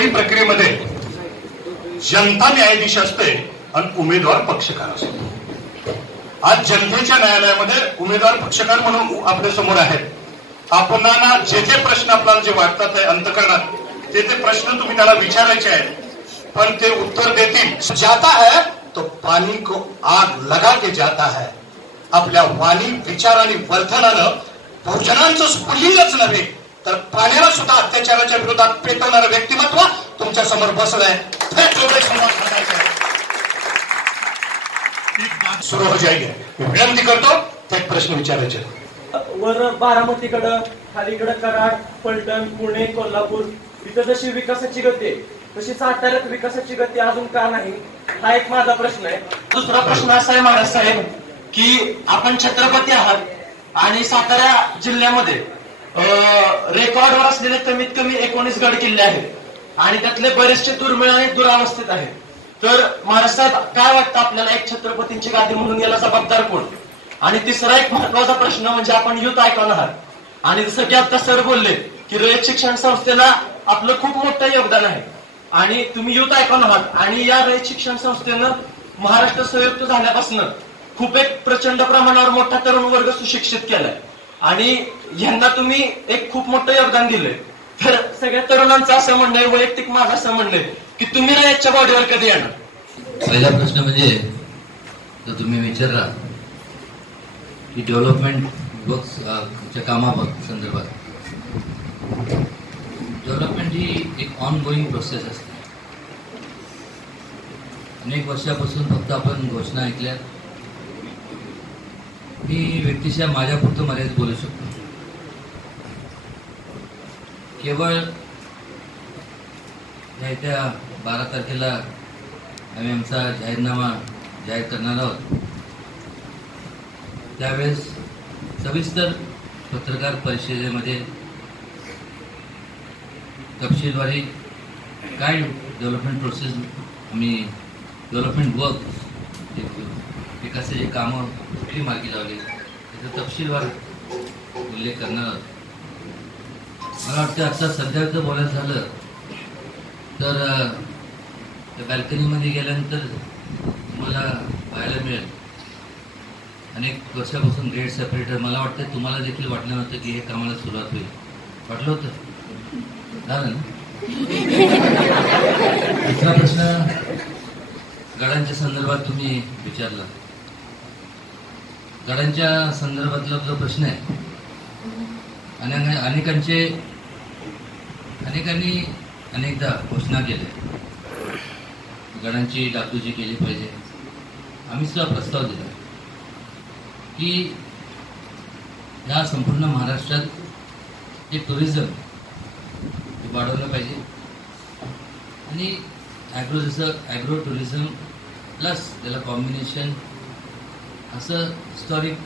लोकशाही प्रक्रियेमध्ये जनता न्यायाधीश असते आणि उमेदवार पक्षकार असतो. आज जनतेच्या न्यायालयामध्ये उमेदवार पक्षकार म्हणून आपल्या समोर आहेत. आपणाला जे जे प्रश्न आपल्याला जे वाटतात आहे अंतकरणात ते प्रश्न तुम्ही त्याला विचारायचे आहेत, पण ते उत्तर देतील. जाता है तो पाणी को आग लगा के जाता है. आपल्या वाणी विचार आणि वर्तनानं बहुजनांचं स्फुल्लिंगच नव्हे तर पाण्याला सुद्धा अत्याचाराच्या विरोधात पेटवणारं व्यक्तिमत्व तुमच्या समोर बसलंय. सुरू हो जाएगी. विनंती करतो ते प्रश्न विचारायचे. वर बारामतीकडं, खालीकडं कराड, फलटण, पुणे, कोल्हापूर इथं जशी विकासाची गती आहे तशी साताऱ्यात विकासाची गती अजून का नाही, हा एक माझा प्रश्न आहे. दुसरा प्रश्न असा आहे महाराज साहेब की आपण छत्रपती आहात आणि सातारा जिल्ह्यामध्ये रेकॉर्डवर असलेले कमीत कमी 19 गड किल्ले आहेत आणि त्यातले बरेचसे दुर्मिळ आणि दुरावस्थित आहेत. तर महाराज साहेब काय वाटतं आपल्याला एक छत्रपतींची गादी म्हणून याला जबाबदार कोण? आणि तिसरा एक महत्वाचा प्रश्न म्हणजे आपण युथ आयकॉन आहात आणि जसं की आता सर बोलले की रयत शिक्षण संस्थेला आपलं खूप मोठं योगदान आहे आणि तुम्ही युथ आयकॉन आहात आणि या रयत शिक्षण संस्थेनं महाराष्ट्र संयुक्त झाल्यापासून खूप एक प्रचंड प्रमाणावर मोठा तरुण वर्ग सुशिक्षित केलाय आणि ह्यांना तुम्ही एक खूप मोठं योगदान दिलंय. तर सगळ्या तरुणांचं असं म्हणणं आहे, वैयक्तिक माझं असं म्हणणं आहे की तुम्ही रयतच्या बॉडीवर कधी येणार? पहिला प्रश्न म्हणजे जो तुम्ही विचारला की डेव्हलपमेंट वर्क्सच्या कामा संदर्भात, डेव्हलपमेंट ही एक ऑन गोईंग प्रोसेस असते. अनेक वर्षापासून फक्त आपण घोषणा ऐकल्या. मी व्यक्तिशः माझ्यापुरतं मर्यादित बोलू शकतो. केवळ येत्या 12 तारखेला आम्ही आमचा जाहीरनामा जाहीर करणार आहोत. त्यावेळेस सविस्तर पत्रकार परिषदेमध्ये तपशीलवारी काय डेव्हलपमेंट प्रोसेस, आम्ही डेव्हलपमेंट वर्क विकासाची कामं कुठली मार्गी लावली त्याचा तपशीलवार उल्लेख करणार आहोत. मला वाटतं आता सध्या जर बोलायचं झालं तर त्या बॅल्कनीमध्ये गेल्यानंतर तुम्हाला पाहायला मिळेल अनेक वर्षापासून ग्रेड सेपरेटर. मला वाटतं तुम्हाला देखील वाटलं नव्हतं की हे कामाला सुरुवात होईल. वाटलं होतं? झालं ना. दुसरा प्रश्न गडांच्या संदर्भात तुम्ही विचारला. गडांच्या संदर्भातला जो प्रश्न आहे, अनेकांनी अनेकदा घोषणा केल्या गडांची डागडुजी केली पाहिजे. आम्ही सुद्धा प्रस्ताव दिला की या संपूर्ण महाराष्ट्रात जे टुरिझम ते वाढवलं पाहिजे आणि ॲग्रो टुरिझम प्लस त्याला कॉम्बिनेशन असं हिस्टॉरिक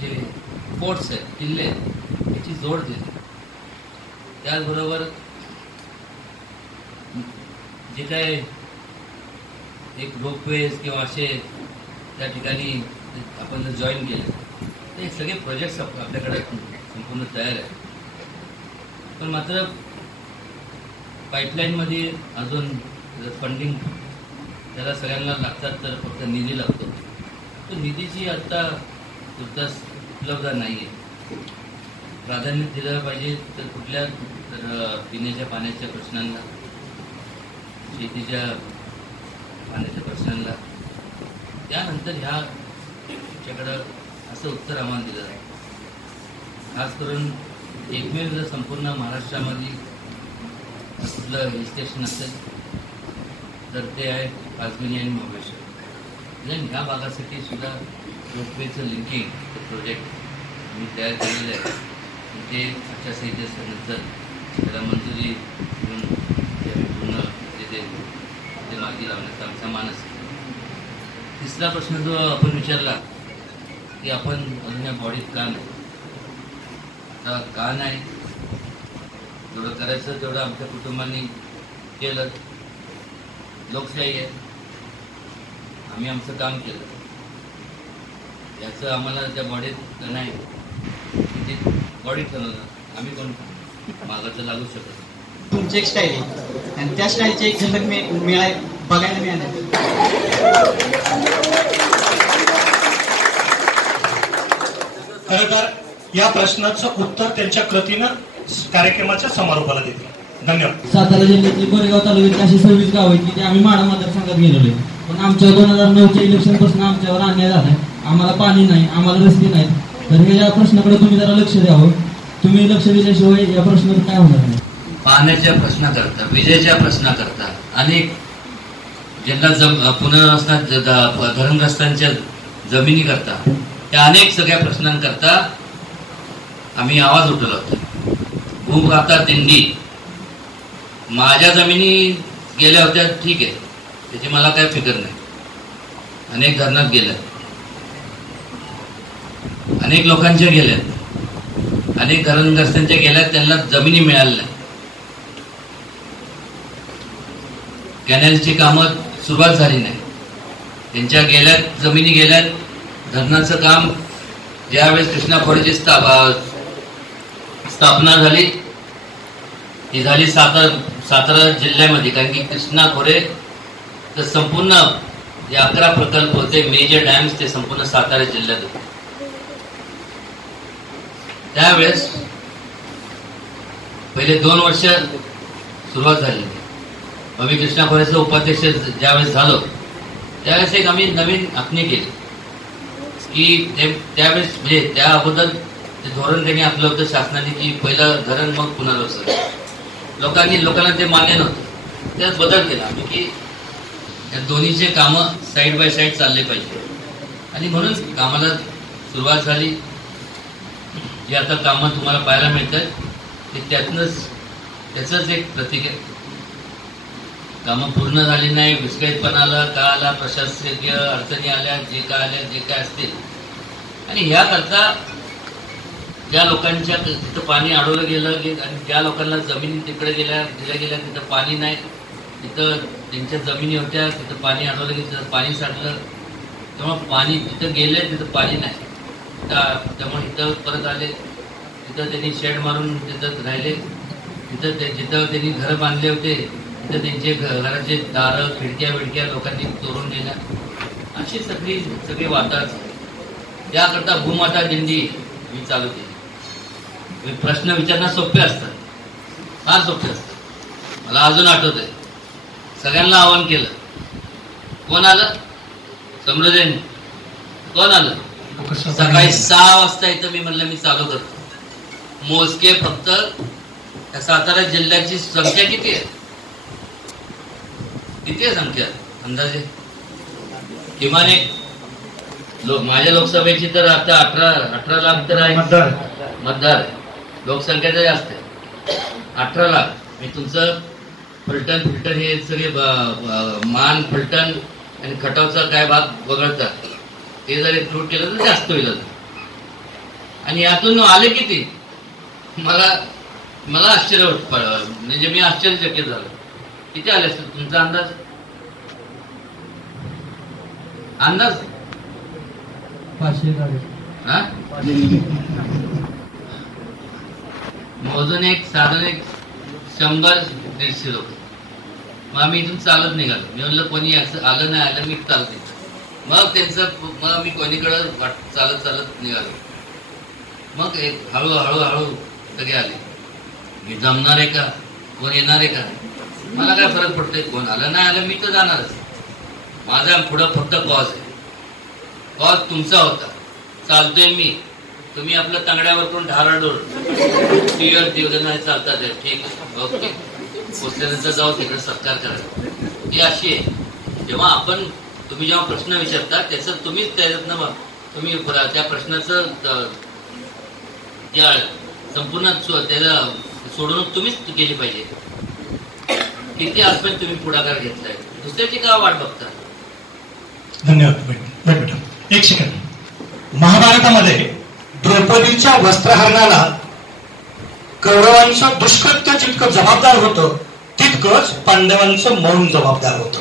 जे फोर्ट्स आहेत, किल्ले आहेत, याची जोड दिली. त्याचबरोबर जे काय एक रोपवेज किंवा असे त्या ठिकाणी आपण जर जॉईन केलं ते सगळे प्रोजेक्ट्स आपल्याकडे संपूर्ण तयार आहेत. पण मात्र पाईपलाईनमध्ये अजून फंडिंग त्याला सगळ्यांना लागतात तर फक्त निधी लागतो. तो निधीची आत्ता तुर्तास उपलब्ध नाही आहे. प्राधान्य दिलं पाहिजे तर कुठल्या तर पिण्याच्या पाण्याच्या प्रश्नांना, शेतीच्या पाण्याच्या प्रश्नांना, त्यानंतर ह्याच्याकडं असं उत्तर आम्हाला दिलं आहे. खास करून एकमेव जर संपूर्ण महाराष्ट्रामध्ये कुठलं हिल स्टेशन असेल तर ते आहे पाचगणी आणि महाबळेश्वर. ह्या भागासाठी सुद्धा रोपवेचं लिंकिंग प्रोजेक्ट मी तयार केलेलं आहे. ते आचारसंहितेनंतर त्याला मंजुरी घेऊन ते पूर्ण ते मार्गी लावण्याचा आमचा मानस आहे. तिसरा प्रश्न जो आपण विचारला की आपण अजून या बॉडीत का नाही, आता का नाही, जेवढं करायचं तेवढं आमच्या कुटुंबाने केलं. लोकशाही आहे, आम्ही आमचं काम केलं. याचं आम्हाला त्या बॉडीत नाही, बॉडी ठरवलं, आम्ही कोण मागं तर लागू शकत. तुमची एक स्टाईल आहे आणि त्या स्टाईलची एक झलक बघायला मिळाली. खरं तर या प्रश्नाचं उत्तर त्यांच्या कृतीनं कार्यक्रमाच्या समारोपाला देतील. धन्यवाद. सातारा जिल्ह्यातील कोरेगाव तालुक्यातील अशी 26 गाव आहेत की ते आम्ही माडा मतदारसंघात गेलेलो आहे. पण आमच्या 2009च्या इलेक्शनपासून आमच्यावर अन्याय झालाय. आम्हाला पाणी नाही, आम्हाला रस्ते नाहीत. तर हे या प्रश्नाकडे तुम्ही जरा लक्ष द्यावं. तुम्ही लक्ष दिल्याशिवाय या प्रश्नावर काय होणार नाही. पाण्याच्या प्रश्नाकरता, विजेच्या प्रश्नाकरता, अनेक जिल्हा पुनर्वसनात धरणग्रस्तांच्या जमिनी करता, त्या अनेक सगळ्या प्रश्नांकरता आम्ही आवाज उठवला होता. भूमाता दिंडी, माझ्या जमिनी गेल्या होत्या ठीक आहे, त्याची मला काय फिकर नाही. अनेक धरणात गेल्या, अनेक लोकांच्या गेल्यात, अनेक धरणग्रस्तांच्या गेल्यात, त्यांना जमिनी मिळाल्या नाही. कॅनलची कामं सुरुवात झाली नाही, त्यांच्या गेल्यात, जमिनी गेल्यात. धरणाचं काम ज्यावेळेस कृष्णा खोऱ्याची स्थापना झाली, ती झाली सातारा जिल्ह्यामध्ये. कारण की कृष्णा खोरे तर संपूर्ण जे 11 प्रकल्प होते, मेजर डॅम्स, ते संपूर्ण सातारा जिल्ह्यात होते. त्यावेळेस पहिले 2 वर्ष सुरुवात झाली. आम्ही कृष्णा खोऱ्याचं उपाध्यक्ष ज्यावेळेस झालो, त्यावेळेस एक आम्ही नवीन आखणी केली की त्यावेळेस म्हणजे त्या अगोदर ते धोरण त्यांनी आपलं होतं शासनाने की पहिलं धरण मग पुनर्वसन. लोकांना ते मान्य नव्हतं. त्यात बदल केला आम्ही की या दोन्हीचे कामं साईड बाय साईड चालले पाहिजे. आणि म्हणून कामाला सुरुवात झाली. जी आता कामं तुम्हाला पाहायला मिळतात ते त्याचंच एक प्रतीक आहे. कामं पूर्ण झाली नाही, विस्कळीतपणा आला, का आला, प्रशासकीय अडचणी आल्या, जे काय असतील. आणि ह्याकरता ज्या लोकांच्या तिथं पाणी अडवलं गेलं आणि ज्या लोकांना जमिनी तिकडे दिल्या गेल्या तिथं पाणी नाही, तिथं त्यांच्या जमिनी होत्या, तिथं पाणी अडवलं गेलं, तिथं पाणी साठलं. त्यामुळे पाणी तिथं गेले, तिथं पाणी नाही. त्यामुळे इथं परत आले, तिथं त्यांनी शेड मारून तिथं राहिले. जिथं त्यांनी घरं बांधले होते तिथं त्यांचे घराचे दारं, खिडक्या लोकांनी तोडून दिल्या. अशी सगळी वातावरण. त्याकरता भूमाता दिंडी मी चालू केली. प्रश्न विचारणं सोपे असतात, फार सोपे असतात. मला अजून आठवत आहे, सगळ्यांना आवाहन केलं. कोण आलं? समृद्धीने. कोण आलं? सकाळी 6 वाजता इथं मी म्हणलं मी चालू करतो. मोजके फक्त सातारा जिल्ह्याची संख्या किती आहे? किती आहे संख्या अंदाजे? किमान एक माझ्या लोकसभेची तर आता 18 लाख तर आहे मतदार. लोकसंख्या तर जास्त आहे, 18 लाख. मी तुमचं फलटण हे सगळे मान, फलटण आणि खटावचा काय भाग वगळतात, ते जर इंक्लूड केलं तर जास्त होईल. आणि यातून आले किती? मला आश्चर्य म्हणजे मी आश्चर्यचकित झालो. किती आले असतील तुमचा अंदाज? अंदाज 500 हा? मोजून साधारण 100-150 लोक. मग आम्ही इथून चालत निघालो. मी म्हणलं कोणी आलं नाही आलं, मी चालत निघालो. मग मी कोणीकडं चालत निघालो. मग हळूहळू सगळे आले. मी जमणार आहे का, कोण येणार आहे का, मला काय फरक पडतोय, कोण आलं नाही आलं, मी तर जाणारच. माझा पुढं फक्त कॉज आहे. कॉज तुमचा होता, चालतोय मी. तुम्ही आपलं तांगड्यावर करून ढाराडोर दिवजन चालतात, ठीक आहे, ओके. पोचल्यानंतर जाऊ तिकडे सत्कार करा. ही अशी आहे. जेव्हा तुम्ही जेव्हा प्रश्न विचारता त्याचं तुम्हीच त्याच्यातनं तुम्ही त्या प्रश्नाचं संपूर्ण त्याला सोडवणूक तुम्हीच केली पाहिजे. किती आजपर्यंत तुम्ही पुढाकार घेतलाय, दुसऱ्याची का वाट बघता? धन्यवाद. एक सेकंड. महाभारतामध्ये द्रौपदीच्या वस्त्रहरणाला कौरवांचं दुष्कृत्य जितकं जबाबदार होतं तितकंच पांडवांचं मौन जबाबदार होतं.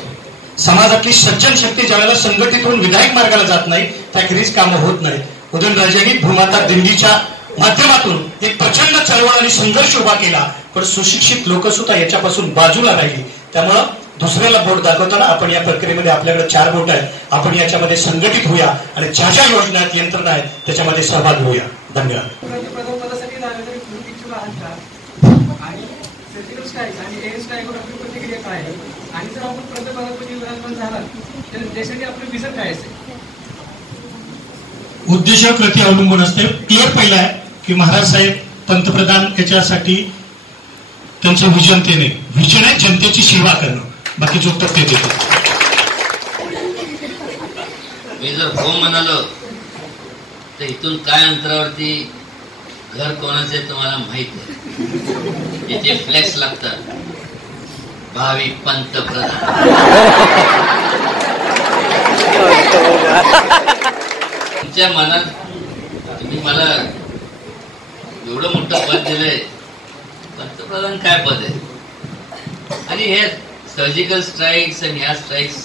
समाजातली सज्जन शक्ती ज्यावेळेला संघटित होऊन विधायक मार्गाला जात नाही त्याखेरीज कामं होत नाहीत. उदयनराजेंनी भूमाता दिंडीच्या माध्यमातून एक प्रचंड चळवळ आणि संघर्ष उभा केला, पण सुशिक्षित लोक सुद्धा याच्यापासून बाजूला राहिली. त्यामुळं दुसऱ्याला बोट दाखवताना आपण या प्रक्रियेमध्ये आपल्याकडे 4 बोट आहेत, आपण याच्यामध्ये संघटित होऊया आणि ज्या ज्या योजना आहेत, यंत्रणा आहेत त्याच्यामध्ये सहभागी होऊया. धन्यवाद. प्रथम पदासाठी जागा तरी तुम्ही इच्छुक आहात का? आणि सर्जिकल स्ट्राईक आणि एअर स्ट्राईकवर आपली प्रतिक्रिया काय आहे? आणि जर आपण पंतप्रधानपदी विराजमान झाला तर त्यासाठी आपलं विजन काय असेल? उद्देशाप्रती अवलंबून असते. क्लिअर पहिला आहे की महाराज साहेब पंतप्रधान याच्यासाठी त्यांचं विजन ते नाही. विजन आहे जनतेची सेवा करणं. बाकीचं उत्तर ते देतो. मी जर हो म्हणालो तर इथून काय अंतरावरती घर कोणाचे तुम्हाला माहित आहे. इथे फ्लेक्स लागतात, भावी पंतप्रधान. तुमच्या मनात तुम्ही मला एवढं मोठं पद दिलंय, पंतप्रधान काय पद आहे? आणि हे सर्जिकल स्ट्राईक्स आणि ह्या स्ट्राईक्स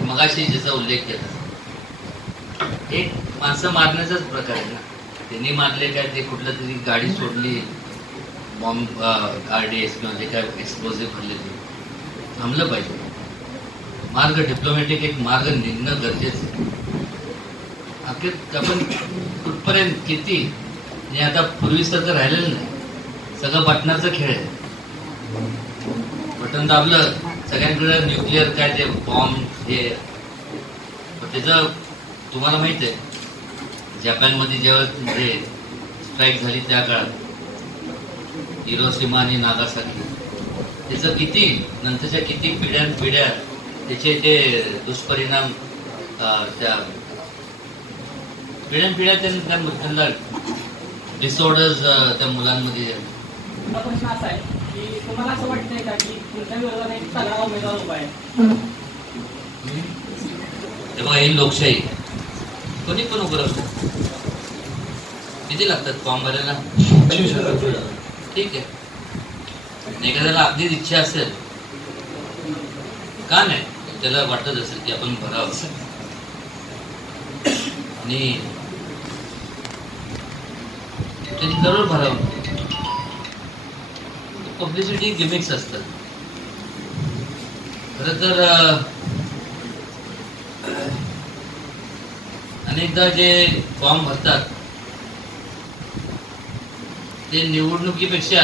मगाशी ज्याचा उल्लेख केला, एक माणसं मारण्याचाच प्रकार आहे ना. त्यांनी मारले काय, ते कुठलं तरी गाडी सोडली, बॉम्ब आरडीएस किंवा जे काय एक्सप्लोजिव्ह भरले ते थांबलं पाहिजे. मार्ग डिप्लोमॅटिक एक मार्ग निघणं गरजेचं आहे. अखेर आपण कुठपर्यंत किती, आणि आता पूर्वीसारखं राहिलेलं नाही. सगळं बटनाचा खेळ आहे. बटन दाबलं सगळ्यांकडे न्यूक्लिअर काय ते बॉम्ब हे. त्याचं तुम्हाला माहित आहे, जपानमध्ये जेव्हा म्हणजे स्ट्राईक झाली त्या काळात हिरोशिमा आणि नागासाकी, त्याचं किती नंतरच्या किती पिढ्या त्याचे ते दुष्परिणाम त्या पिढ्या त्यांना डिसऑर्डर्स त्या मुलांमध्ये. प्रश्न असा आहे की तुम्हाला असं वाटतंय का की तुमच्या विरोधात एक तगडा उमेदवार उभा आहे? तेव्हा ही लोकशाही कोणी पण उभं राहतो. किती लागतात फॉर्म भरायला? ठीक आहे. एखाद्याला अगदीच इच्छा असेल, का नाही, त्याला वाटत असेल की आपण भरावं आणि त्यांनी जरूर भरावं. पब्लिसिटी गिमिक्स असतात. खरं तर अनेकदा जे फॉर्म भरतात ते निवडणुकीपेक्षा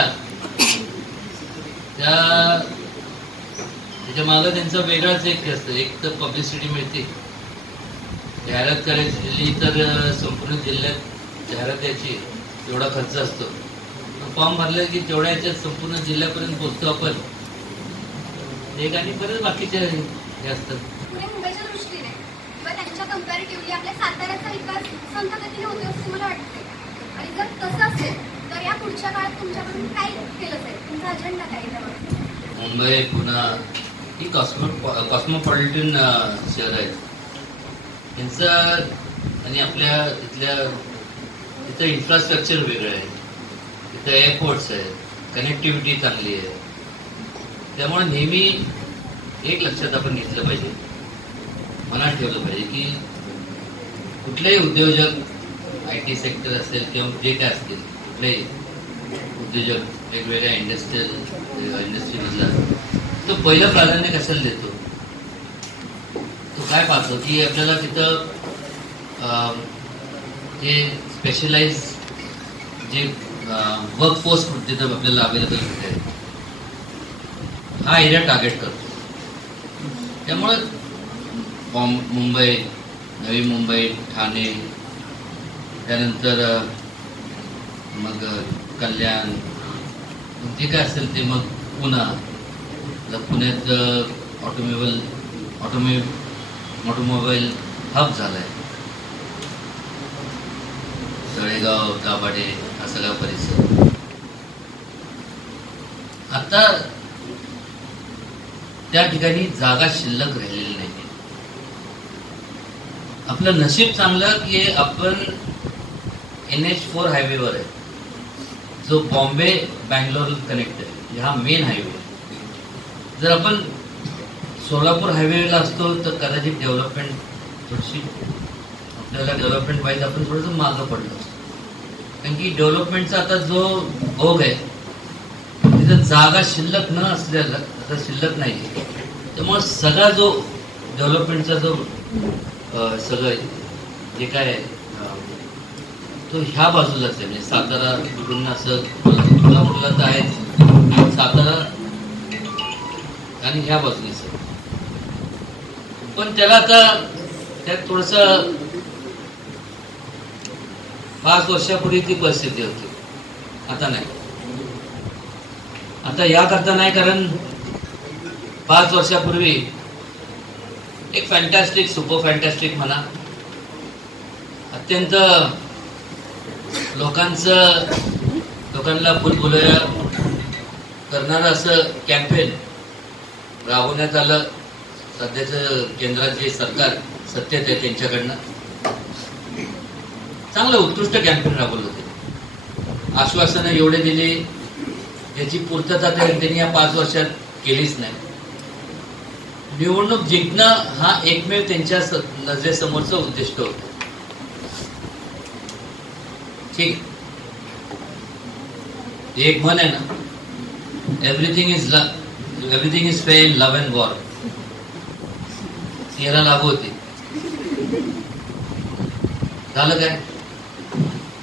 त्याच्या मागं त्यांचं वेगळाच एक असतं. एक तर पब्लिसिटी मिळते, जाहिरात करायची तर संपूर्ण जिल्ह्यात जाहिरात द्यायची, एवढा खर्च असतो. फॉर्म भरला की तेवढ्या याच्यात संपूर्ण जिल्ह्यापर्यंत पोहोचतो आपण एक, आणि परत बाकीचे हे असतात. पुणे मुंबईच्या दृष्टीने किंवा त्यांच्या कंपॅरेटिव्हली आपल्या साताऱ्याचा विकास संथ गतीने होतो असं मला वाटते. आणि जर तसं असेल तर या पुढच्या काळात तुमच्याकडून काय केलं जाईल? तुमचा अजेंडा काय त्यावर? मुंबई पुणे ही कॉस्मोपॉलिटन शहर आहे. त्यांचं आणि आपल्या इथं इन्फ्रास्ट्रक्चर वेगळं आहे. इथं एअरपोर्ट्स आहेत, कनेक्टिव्हिटी चांगली आहे. त्यामुळे नेहमी एक लक्षात आपण घेतलं पाहिजे, मनात ठेवलं पाहिजे की कुठलेही उद्योजक, IT सेक्टर असेल किंवा जे काय असतील, कुठलेही उद्योजक वेगवेगळ्या इंडस्ट्रीमधला, तो पहिलं प्राधान्य कशाला देतो? तो काय पाहतो की आपल्याला तिथं जे स्पेशलाइज जे वर्कफोर्स तिथं आपल्याला अवेलेबल कुठे आहे, हा एरिया टार्गेट करतो. त्यामुळं मुंबई, नवी मुंबई, ठाणे, त्यानंतर मग कल्याण, जे काय असेल ते, मग पुण्यात ऑटोमोबाईल हब झालाय. तळेगाव, दाभाडे, हा सगळा परिसर. आता त्या ठिकाणी जागा शिल्लक राहिलेली नाही. आपलं नशीब चांगलं की आपण NH4 हायवेवर आहे, जो बॉम्बे बँगलोर कनेक्ट आहे. हा मेन हायवे. जर आपण सोलापूर हायवेला असतो तर कदाचित डेव्हलपमेंट थोडीशी, आपल्याला डेव्हलपमेंट पाहिजे, आपण थोडंसं मागं पडलो. कारण की डेव्हलपमेंटचा आता जो ओघ आहे तिथं तिथं जागा शिल्लक न असलेला आता शिल्लक नाही. त्यामुळे सगळा जो डेव्हलपमेंटचा जो सगळं जे काय आहे तो ह्या बाजूलाच आहे. म्हणजे सातारा तिकडून असं कोल्हापूरला तर आहेच, सातारा आणि ह्या बाजूनेच आहे. पण त्याला आता त्यात थोडस 5 वर्षापूर्वी ती परिस्थिती होती, आता नाही. आता या करता नाही, कारण 5 वर्षापूर्वी एक फॅन्टॅस्टिक सुपर फॅन्टॅस्टिक म्हणा अत्यंत लोकांना फुलफुलया करणारं असं कॅम्पेन राबवण्यात आलं. सध्याचं केंद्रात जे सरकार सत्तेत आहे त्यांच्याकडनं चांगलं उत्कृष्ट कॅम्पेन राबवलं होते. आश्वासनं एवढे दिले त्याची पूर्तता त्यांनी या 5 वर्षात केलीच नाही. निवडणूक जिंकणं हा एकमेव त्यांच्या नजरेसमोरचं उद्दिष्ट होतं. ठीक, एक म्हण आहे ना, everything is fair in love and war. याला लागू होती. झालं काय,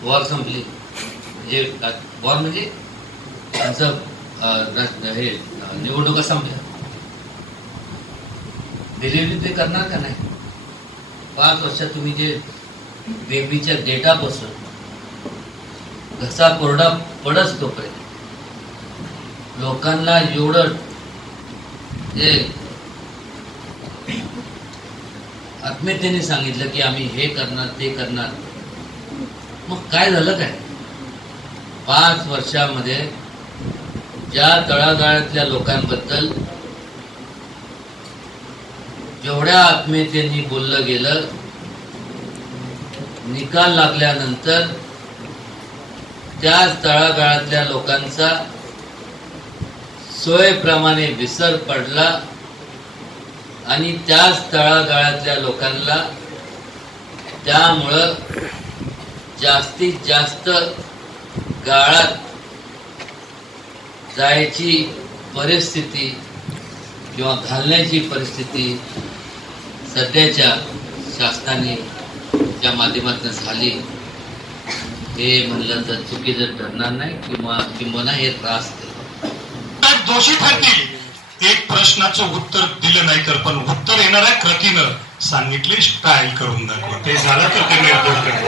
वॉर संपली. म्हणजे वॉर म्हणजे त्यांचं हे निवडणुका संपल्या. डिलिव्हरी ते करणार का नाही? 5 वर्षात तुम्ही जे बेबीच्या डेटापासून घसा कोरडा पडच तोपर्यंत लोकांना एवढं जे आत्मीयतेने सांगितलं की आम्ही हे करणार ते करणार. मग काय झालं काय? 5 वर्षामध्ये ज्या तळागाळातल्या लोकांबद्दल जेवढ्या आत्मीयतेने बोललं गेलं, निकाल लागल्यानंतर त्याच तळागाळातल्या लोकांचा सोयीप्रमाणे विसर पडला आणि त्याच तळागाळातल्या लोकांना त्यामुळं जास्तीत जास्त गाळात जायची परिस्थिती किंवा घालण्याची परिस्थिती सध्याच्या शासनाने त्या माध्यमातून झाली. हे म्हणलं तर चुकीचं ठरणार नाही किंवा हे त्रास दोषी ठरतील. एक प्रश्नाचं उत्तर दिलं नाही तर पण उत्तर येणाऱ्या कृतीनं सांगितले स्टाईल करून दाखव. ते झालं तर ते निर्देश करतो.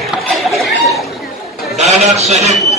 डायलॉग साहेब